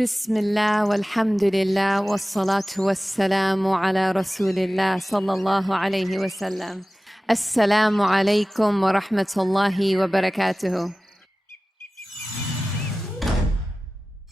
बिस्मिल्लाह वल्हम्दुलिल्लाह वस्सलातु वस्सलामु अला रसूलिल्लाह सल्लल्लाहु अलैहि वसल्लम। अस्सलामु अलैकुम व रहमतुल्लाहि व बरकातुहू।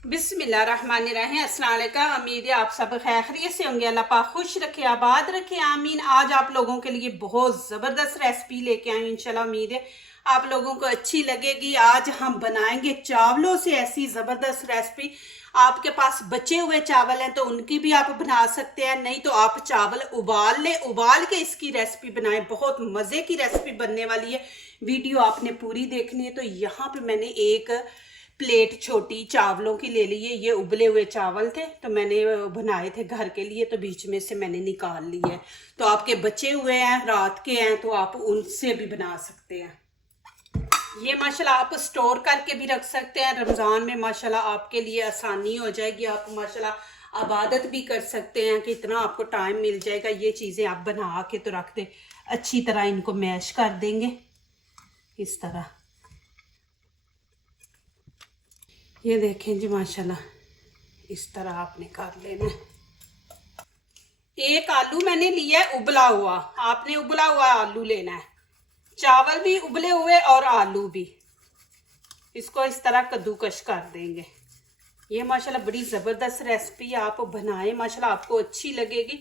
बिस्मिल्लाहिर्रहमानिर्रहीम। अस्सलाम वालेकुम। उम्मीद है आप सब खैरियत से होंगे। अल्लाह पाक खुश रखे, आबाद रखे, आमीन। आज आप लोगों के लिए बहुत ज़बरदस्त रेसिपी लेके आई। इंशाल्लाह उम्मीद है आप लोगों को अच्छी लगेगी। आज हम बनाएंगे चावलों से ऐसी ज़बरदस्त रेसिपी। आपके पास बचे हुए चावल हैं तो उनकी भी आप बना सकते हैं, नहीं तो आप चावल उबाल लें, उबाल के इसकी रेसिपी बनाएं। बहुत मज़े की रेसिपी बनने वाली है। वीडियो आपने पूरी देखनी है। तो यहाँ पे मैंने एक प्लेट छोटी चावलों की ले ली है। ये उबले हुए चावल थे तो मैंने बनाए थे घर के लिए, तो बीच में से मैंने निकाल ली है। तो आपके बचे हुए हैं, रात के हैं, तो आप उनसे भी बना सकते हैं। ये माशाल्लाह आप स्टोर करके भी रख सकते हैं। रमज़ान में माशाल्लाह आपके लिए आसानी हो जाएगी। आप माशाल्लाह इबादत भी कर सकते हैं कि इतना आपको टाइम मिल जाएगा। ये चीज़ें आप बना के तो रख दें। अच्छी तरह इनको मैश कर देंगे इस तरह। ये देखें जी माशाल्लाह इस तरह आपने कर लेना। एक आलू मैंने लिया है उबला हुआ, आपने उबला हुआ आलू लेना है। चावल भी उबले हुए और आलू भी। इसको इस तरह कद्दूकश कर देंगे। ये माशाल्लाह बड़ी ज़बरदस्त रेसिपी आप बनाएं, माशाल्लाह आपको अच्छी लगेगी।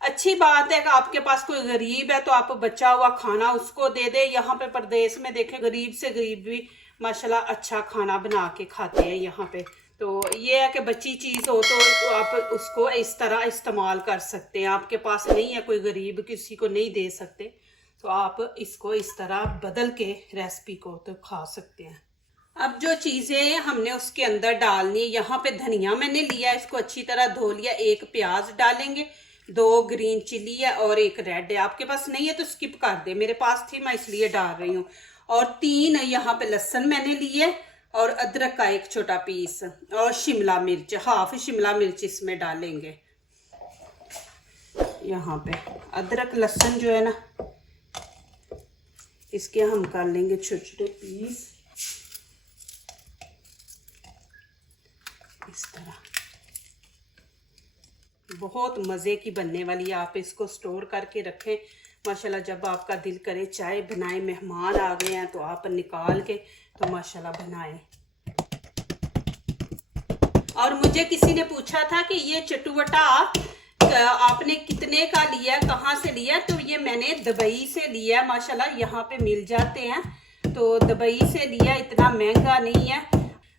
अच्छी बात है कि आपके पास कोई गरीब है तो आप बचा हुआ खाना उसको दे दे। यहाँ पे परदेश में देखें गरीब से गरीब भी माशाल्लाह अच्छा खाना बना के खाते हैं यहाँ पे। तो ये है कि बची चीज़ हो तो आप उसको इस तरह इस्तेमाल कर सकते हैं। आपके पास नहीं है, कोई गरीब किसी को नहीं दे सकते, तो आप इसको इस तरह बदल के रेसिपी को तो खा सकते हैं। अब जो चीज़ें हमने उसके अंदर डालनी है, यहाँ पे धनिया मैंने लिया, इसको अच्छी तरह धो लिया। एक प्याज डालेंगे, 2 ग्रीन चिली है और एक रेड है। आपके पास नहीं है तो स्किप कर दे, मेरे पास थी मैं इसलिए डाल रही हूँ। और 3 यहाँ पे लहसुन मैंने लिए और अदरक का एक छोटा पीस और शिमला मिर्च, हाफ शिमला मिर्च इसमें डालेंगे। यहाँ पे अदरक लहसुन जो है ना, इसके हम कर लेंगे छोटे छोटे पीस इस तरह। बहुत मज़े की बनने वाली है। आप इसको स्टोर करके रखें माशाल्लाह। जब आपका दिल करे चाय बनाएं, मेहमान आ गए हैं तो आप निकाल के तो माशाल्लाह बनाएं। और मुझे किसी ने पूछा था कि ये चटुवटा आपने कितने का लिया, कहाँ से लिया? तो ये मैंने दुबई से लिया माशाल्लाह। यहाँ पे मिल जाते हैं तो दुबई से लिया, इतना महंगा नहीं है।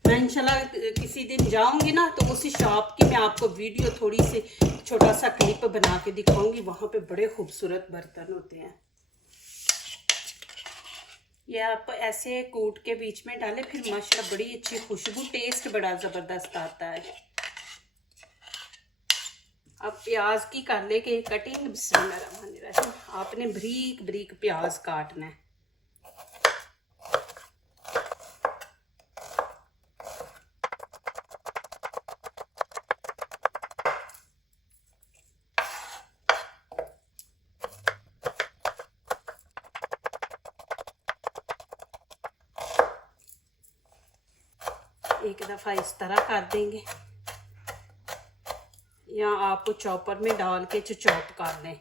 मैं इंशाल्लाह किसी दिन जाऊंगी ना तो उसी शॉप की मैं आपको वीडियो थोड़ी सी छोटा सा क्लिप बना के दिखाऊंगी। वहाँ पे बड़े खूबसूरत बर्तन होते हैं। ये आप ऐसे कूट के बीच में डालें, फिर माशाल्लाह बड़ी अच्छी खुशबू, टेस्ट बड़ा ज़बरदस्त आता है। अब प्याज की कर ले के कटिंग। बिस्मिल्लाहिर्रहमानिर्रहीम। आपने बारीक बारीक प्याज काटना है। एक दफ़ा इस तरह कर देंगे, या आप चॉपर में डाल के चॉप कर लें।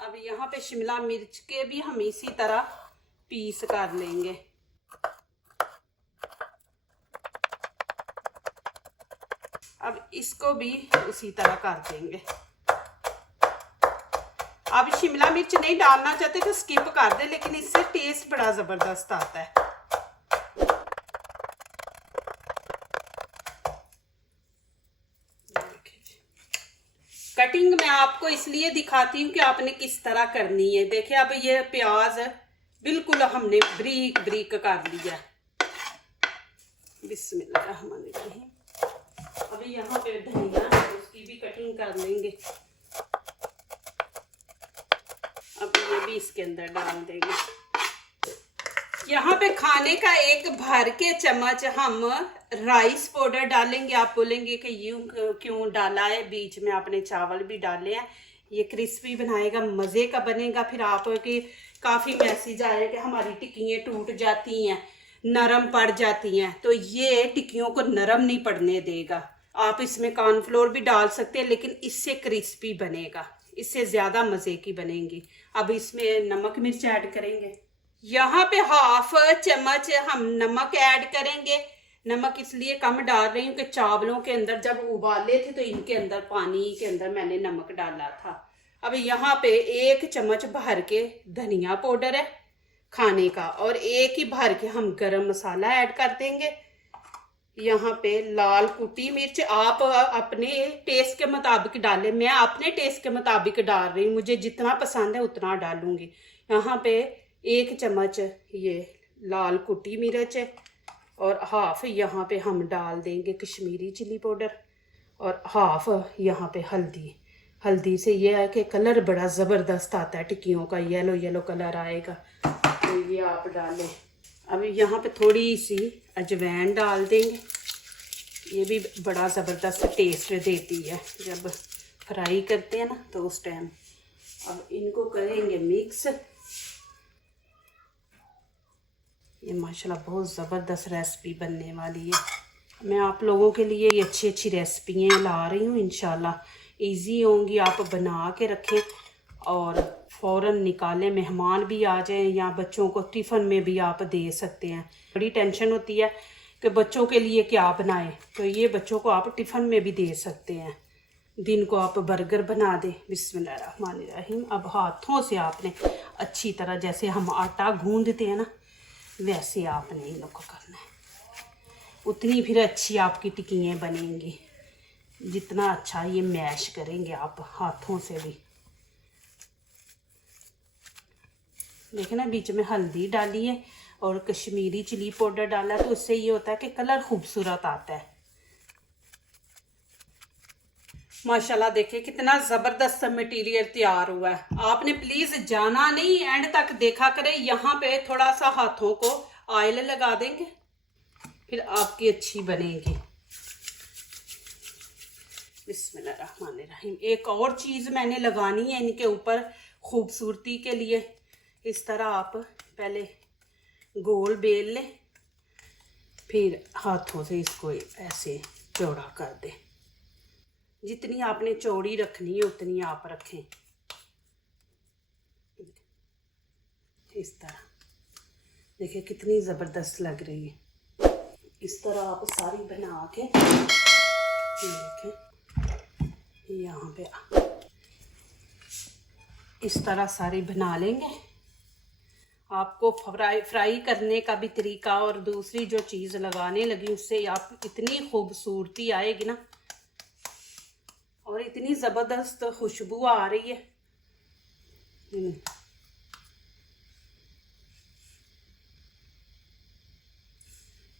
अब यहाँ पे शिमला मिर्च के भी हम इसी तरह पीस कर लेंगे। अब इसको भी उसी तरह कर देंगे। अब शिमला मिर्च नहीं डालना चाहते तो स्किप कर दे, लेकिन इससे टेस्ट बड़ा ज़बरदस्त आता है। कटिंग मैं आपको इसलिए दिखाती हूँ कि आपने किस तरह करनी है। देखिए अब ये प्याज बिल्कुल हमने बारीक बारीक कर लिया। बिस्मिल्लाहिर्रहमानिर्रहीम। अभी यहाँ पे धनिया, उसकी भी कटिंग कर लेंगे। अब ये भी इसके अंदर डाल देंगे। यहाँ पे खाने का एक भर के चम्मच हम राइस पाउडर डालेंगे। आप बोलेंगे कि यूं क्यों डाला है, बीच में आपने चावल भी डाले हैं। ये क्रिस्पी बनाएगा, मज़े का बनेगा। फिर आपके काफ़ी मैसेज आए कि हमारी टिक्कियाँ टूट जाती हैं, नरम पड़ जाती हैं, तो ये टिक्कियों को नरम नहीं पड़ने देगा। आप इसमें कॉर्नफ्लोर भी डाल सकते हैं, लेकिन इससे क्रिस्पी बनेगा, इससे ज़्यादा मज़े की बनेंगी। अब इसमें नमक मिर्च ऐड करेंगे। यहाँ पे 1/2 चम्मच हम नमक ऐड करेंगे। नमक इसलिए कम डाल रही हूँ कि चावलों के अंदर जब उबाले थे तो इनके अंदर पानी के अंदर मैंने नमक डाला था। अब यहाँ पे 1 चम्मच भर के धनिया पाउडर है खाने का, और 1 ही भर के हम गरम मसाला ऐड कर देंगे। यहाँ पे लाल कुटी मिर्च आप अपने टेस्ट के मुताबिक डालें, मैं अपने टेस्ट के मुताबिक डाल रही हूँ, मुझे जितना पसंद है उतना डालूंगी। यहाँ पे 1 चम्मच ये लाल कुटी मिर्च है, और 1/2 यहाँ पे हम डाल देंगे कश्मीरी चिली पाउडर, और 1/2 यहाँ पे हल्दी। हल्दी से ये है कि कलर बड़ा ज़बरदस्त आता है टिक्कियों का, येलो येलो कलर आएगा, तो ये आप डालें। अब यहाँ पे थोड़ी सी अजवाइन डाल देंगे, ये भी बड़ा ज़बरदस्त टेस्ट देती है जब फ्राई करते हैं ना तो उस टाइम। अब इनको करेंगे मिक्स। ये माशाल्लाह बहुत ज़बरदस्त रेसिपी बनने वाली है। मैं आप लोगों के लिए ये अच्छी अच्छी रेसिपियाँ ला रही हूँ, इंशाल्लाह इजी होंगी। आप बना के रखें और फ़ौरन निकालें, मेहमान भी आ जाएं या बच्चों को टिफ़िन में भी आप दे सकते हैं। बड़ी टेंशन होती है कि बच्चों के लिए क्या बनाएं, तो ये बच्चों को आप टिफ़िन में भी दे सकते हैं। दिन को आप बर्गर बना दें। बिस्मिल्लाहिर्रहमानिर्रहीम। अब हाथों से आपने अच्छी तरह, जैसे हम आटा गूंदते हैं ना, वैसे आपने इनको करना है, उतनी फिर अच्छी आपकी टिक्कियाँ बनेंगी, जितना अच्छा ये मैश करेंगे आप हाथों से भी। देखें ना, बीच में हल्दी डाली है और कश्मीरी चिली पाउडर डाला, तो उससे ये होता है कि कलर खूबसूरत आता है। माशाल्लाह देखिए कितना ज़बरदस्त मटेरियल तैयार हुआ है। आपने प्लीज़ जाना नहीं, एंड तक देखा करें। यहाँ पे थोड़ा सा हाथों को ऑयल लगा देंगे, फिर आपकी अच्छी बनेगी। बिस्मिल्लाहिर्रहमानिर्रहीम। एक और चीज़ मैंने लगानी है इनके ऊपर खूबसूरती के लिए। इस तरह आप पहले गोल बेल लें, फिर हाथों से इसको ऐसे चौड़ा कर दें। जितनी आपने चौड़ी रखनी है उतनी आप रखें, इस तरह। देखिए कितनी ज़बरदस्त लग रही है। इस तरह आप सारी बना के देखें, यहाँ पे इस तरह सारी बना लेंगे। आपको फ्राई करने का भी तरीका, और दूसरी जो चीज़ लगाने लगी उससे आप इतनी खूबसूरती आएगी ना, और इतनी ज़बरदस्त खुशबू आ रही है।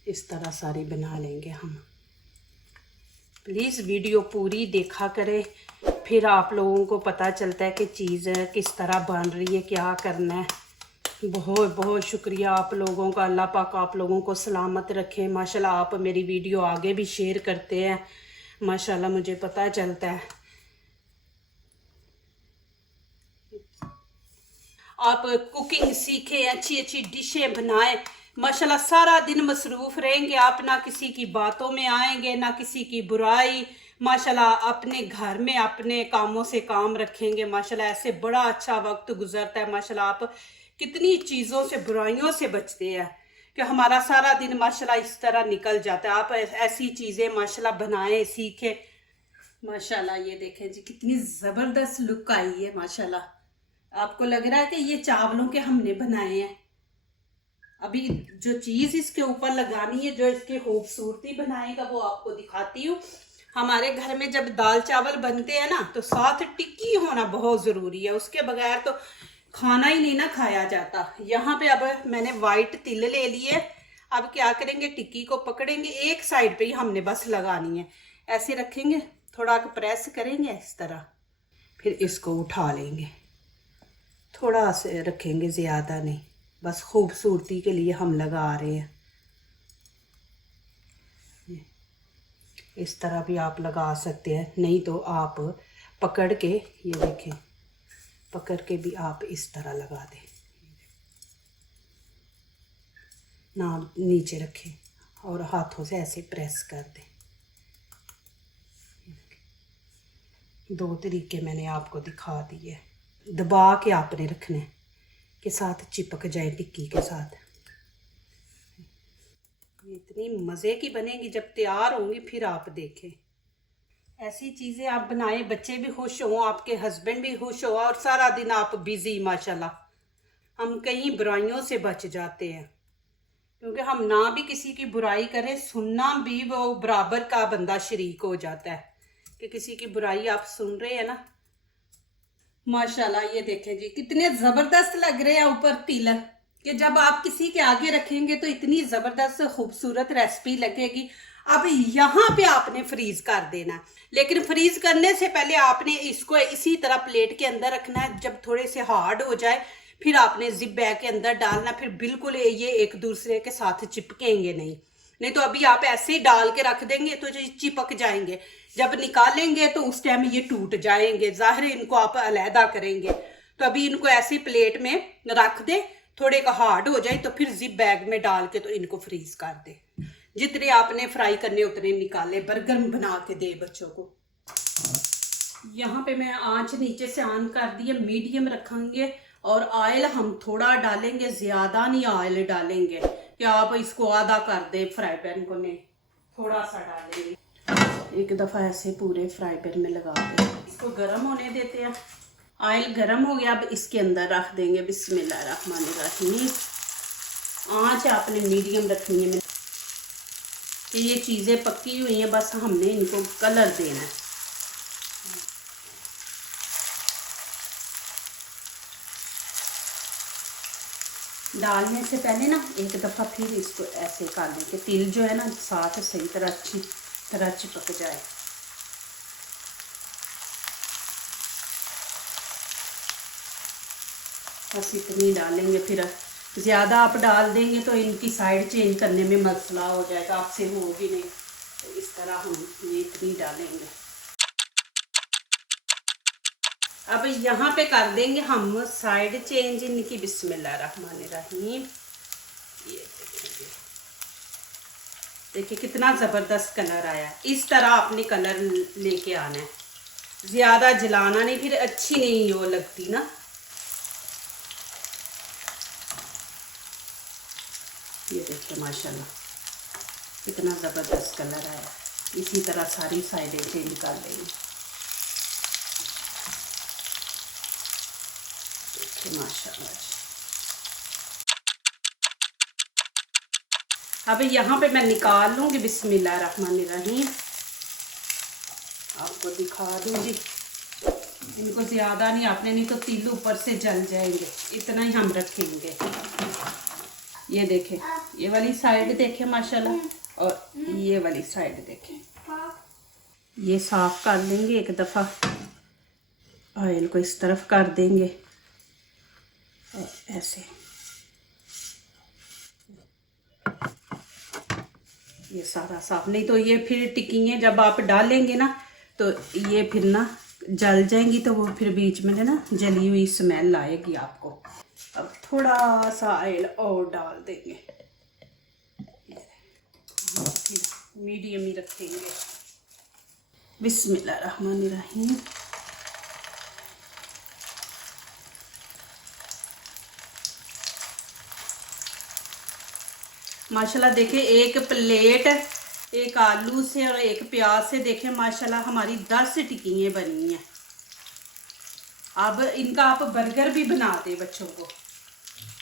इस तरह सारी बना लेंगे हम। प्लीज़ वीडियो पूरी देखा करें, फिर आप लोगों को पता चलता है कि चीज़ किस तरह बन रही है, क्या करना है। बहुत बहुत शुक्रिया आप लोगों का। अल्लाह पाक आप लोगों को सलामत रखें। माशाल्लाह आप मेरी वीडियो आगे भी शेयर करते हैं, माशाल्लाह मुझे पता चलता है। आप कुकिंग सीखें, अच्छी अच्छी डिशें बनाएं। माशाल्लाह सारा दिन मसरूफ़ रहेंगे आप, ना किसी की बातों में आएंगे, ना किसी की बुराई। माशाल्लाह अपने घर में अपने कामों से काम रखेंगे। माशाल्लाह ऐसे बड़ा अच्छा वक्त गुजरता है। माशाल्लाह आप कितनी चीज़ों से, बुराइयों से बचते हैं कि हमारा सारा दिन माशाल्लाह इस तरह निकल जाता है। आप ऐसी चीज़ें माशाल्लाह बनाएं, सीखें। माशाल्लाह ये देखें जी कितनी ज़बरदस्त लुक आई है। माशाल्लाह आपको लग रहा है कि ये चावलों के हमने बनाए हैं। अभी जो चीज़ इसके ऊपर लगानी है, जो इसकी खूबसूरती बनाएगा, वो आपको दिखाती हूँ। हमारे घर में जब दाल चावल बनते हैं ना, तो साथ टिक्की होना बहुत ज़रूरी है, उसके बगैर तो खाना ही नहीं ना खाया जाता। यहाँ पे अब मैंने वाइट तिल ले लिए। अब क्या करेंगे, टिक्की को पकड़ेंगे, एक साइड पे ही हमने बस लगानी है। ऐसे रखेंगे, थोड़ा प्रेस करेंगे इस तरह, फिर इसको उठा लेंगे। थोड़ा से रखेंगे, ज़्यादा नहीं, बस खूबसूरती के लिए हम लगा रहे हैं। इस तरह भी आप लगा सकते हैं, नहीं तो आप पकड़ के, ये देखें, पकड़ के भी आप इस तरह लगा दें। ना नीचे रखें और हाथों से ऐसे प्रेस कर दें। दो तरीके मैंने आपको दिखा दिए। दबा के आपने रखना है कि साथ चिपक जाए टिक्की के साथ। ये इतनी मज़े की बनेगी, जब तैयार होंगी फिर आप देखें। ऐसी चीज़ें आप बनाएं, बच्चे भी खुश हों, आपके हस्बैंड भी खुश हो और सारा दिन आप बिज़ी माशाल्लाह। हम कई बुराइयों से बच जाते हैं, क्योंकि हम ना भी किसी की बुराई करें, सुनना भी वो बराबर का बंदा शरीक हो जाता है कि किसी की बुराई आप सुन रहे हैं ना। माशाल्लाह ये देखें जी कितने ज़बरदस्त लग रहे हैं ऊपर तिल, कि जब आप किसी के आगे रखेंगे तो इतनी ज़बरदस्त खूबसूरत रेसिपी लगेगी। अब यहाँ पे आपने फ्रीज कर देना, लेकिन फ्रीज करने से पहले आपने इसको इसी तरह प्लेट के अंदर रखना है। जब थोड़े से हार्ड हो जाए फिर आपने जिप बैग के अंदर डालना, फिर बिल्कुल ये एक दूसरे के साथ चिपकेंगे नहीं तो अभी आप ऐसे ही डाल के रख देंगे तो ये चिपक जाएंगे। जब निकालेंगे तो उस टाइम ये टूट जाएंगे, जाहिर है इनको आप अलहदा करेंगे। तो अभी इनको ऐसी प्लेट में रख दें, थोड़े का हार्ड हो जाए तो फिर जिप बैग में डाल के तो इनको फ्रीज कर दे। जितने आपने फ्राई करने उतने निकाले, बर्गर बना के दे बच्चों को। यहाँ पे मैं आंच नीचे से ऑन कर दी है, मीडियम रखेंगे और ऑयल हम थोड़ा डालेंगे, ज्यादा नहीं ऑयल डालेंगे कि आप इसको आधा कर दे फ्राई पैन को, नहीं थोड़ा सा डालेंगे। एक दफ़ा ऐसे पूरे फ्राई पैन में लगा दें, इसको गर्म होने देते हैं। ऑयल गर्म हो गया, अब इसके अंदर रख देंगे बिस्मिल्लाहिर्रहमानिर्रहीम। आंच आपने मीडियम रखनी है कि ये चीज़ें पक्की हुई हैं, बस हमने इनको कलर देना है। डालने से पहले ना एक दफ़ा फिर इसको ऐसे कर दें कि तिल जो है ना साथ सही तरह अच्छी तरह चिपक जाए। बस इतनी डालेंगे, फिर ज़्यादा आप डाल देंगे तो इनकी साइड चेंज करने में मसला हो जाएगा, आपसे होगी नहीं। तो इस तरह हम ये इतनी डालेंगे। अब यहाँ पे कर देंगे हम साइड चेंज इनकी बिस्मिल्लाहिर्रहमानिर्रहीम। ये देखिए कितना ज़बरदस्त कलर आया। इस तरह आपने कलर लेके आना है, ज़्यादा जलाना नहीं, फिर अच्छी नहीं वो लगती ना। ये देखिए माशाल्लाह कितना ज़बरदस्त कलर आया। इसी तरह सारी साइडें चेंज कर लेंगे। देखिए माशाल्लाह। अब यहाँ पे मैं निकाल लूँगी बिस्मिल्लाहिर्रहमानिर्रहीम, आपको दिखा दूँगी। इनको ज़्यादा नहीं आपने, नहीं तो तिल ऊपर से जल जाएंगे, इतना ही हम रखेंगे। ये देखें, ये वाली साइड देखें माशाल्लाह, और ये वाली साइड देखें। ये साफ कर लेंगे एक दफ़ा, ऑयल को इस तरफ कर देंगे और ऐसे ये सारा साफ, नहीं तो ये फिर टिक्कियाँ जब आप डालेंगे ना तो ये फिर ना जल जाएंगी, तो वो फिर बीच में ना जली हुई स्मेल आएगी आपको। अब थोड़ा सा ऑयल और डाल देंगे, फिर मीडियम ही रखेंगे। बिस्मिल्लाहिर्रहमानिर्रहीम। माशाल्लाह देखिए एक प्लेट, एक आलू से और एक प्याज से देखें माशाल्लाह हमारी 10 टिक्कियाँ बनी हैं। अब इनका आप बर्गर भी बना दें, बच्चों को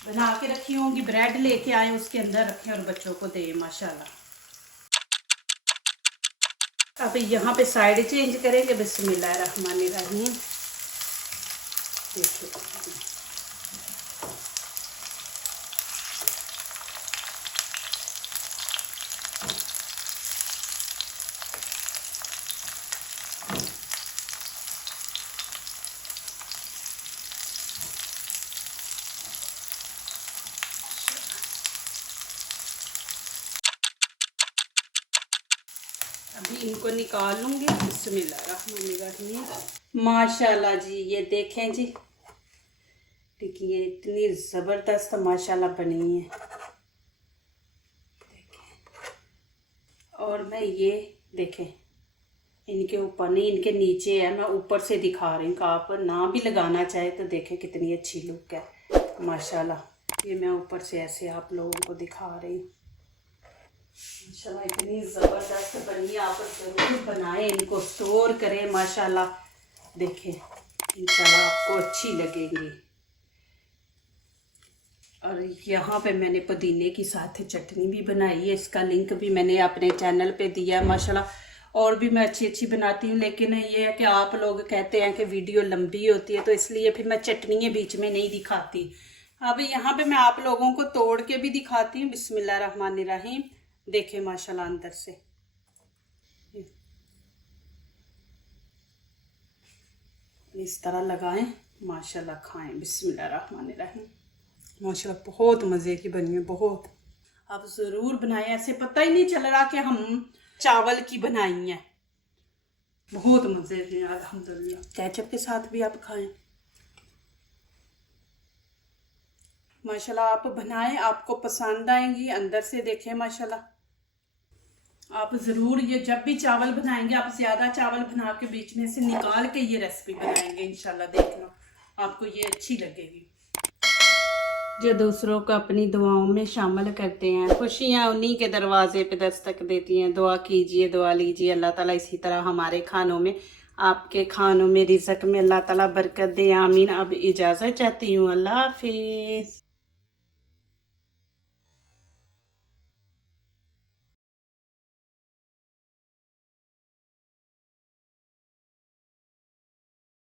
बना के रखी होंगी, ब्रेड लेके आए उसके अंदर रखें और बच्चों को दें माशाल्लाह। अब यहाँ पे साइड चेंज करेंगे बिस्मिल्लाहिर्रहमानिर्रहीम। देखिए अभी इनको निकाल लूँगी बिस्मिल्लाहिर्रहमानिर्रहीम। माशाल्लाह जी ये देखें जी टिक्कियाँ इतनी ज़बरदस्त माशाल्लाह बनी हैं। और मैं ये देखें इनके ऊपर नहीं, इनके नीचे है, मैं ऊपर से दिखा रही हूँ कि आप ना भी लगाना चाहे तो देखें कितनी अच्छी लुक है माशाल्लाह। ये मैं ऊपर से ऐसे आप लोगों को दिखा रही हूँ माशाल्लाह, इतनी ज़बरदस्त बनी। आप ज़रूर बनाएं, इनको स्टोर करें माशाल्लाह। देखें इंशाल्लाह आपको अच्छी लगेंगी। और यहाँ पे मैंने पुदीने की साथ चटनी भी बनाई है, इसका लिंक भी मैंने अपने चैनल पे दिया है माशाल्लाह। और भी मैं अच्छी अच्छी बनाती हूँ, लेकिन ये है कि आप लोग कहते हैं कि वीडियो लंबी होती है, तो इसलिए फिर मैं चटनी बीच में नहीं दिखाती। अब यहाँ पे मैं आप लोगों को तोड़ के भी दिखाती हूँ। बिस्मिल्लाहिर्रहमानिर्रहीम। देखें माशाल्लाह अंदर से इस तरह लगाएं माशाल्लाह, खाएं। बिस्मिल्लाहिर्रहमानिर्रहीम। माशाल्लाह बहुत मज़े की बनी है, बहुत। आप ज़रूर बनाएं, ऐसे पता ही नहीं चल रहा कि हम चावल की बनाई हैं। बहुत मज़े हैं अल्हम्दुलिल्लाह। केचप के साथ भी आप खाएं माशाल्लाह। आप बनाएं, आपको पसंद आएंगी। अंदर से देखें माशाल्लाह। आप ज़रूर ये जब भी चावल बनाएंगे, आप ज़्यादा चावल बना के बीच में से निकाल के ये रेसिपी बनाएंगे इंशाल्लाह, देखना आपको ये अच्छी लगेगी। जो दूसरों को अपनी दुआओं में शामिल करते हैं, खुशियाँ उन्हीं के दरवाजे पे दस्तक देती हैं। दुआ कीजिए, दुआ लीजिए, अल्लाह ताला इसी तरह हमारे खानों में, आपके खानों में, रिज़्क़ में अल्लाह ताला बरकत दे। आमीन। अब इजाज़त चाहती हूँ, अल्लाह हाफिज़।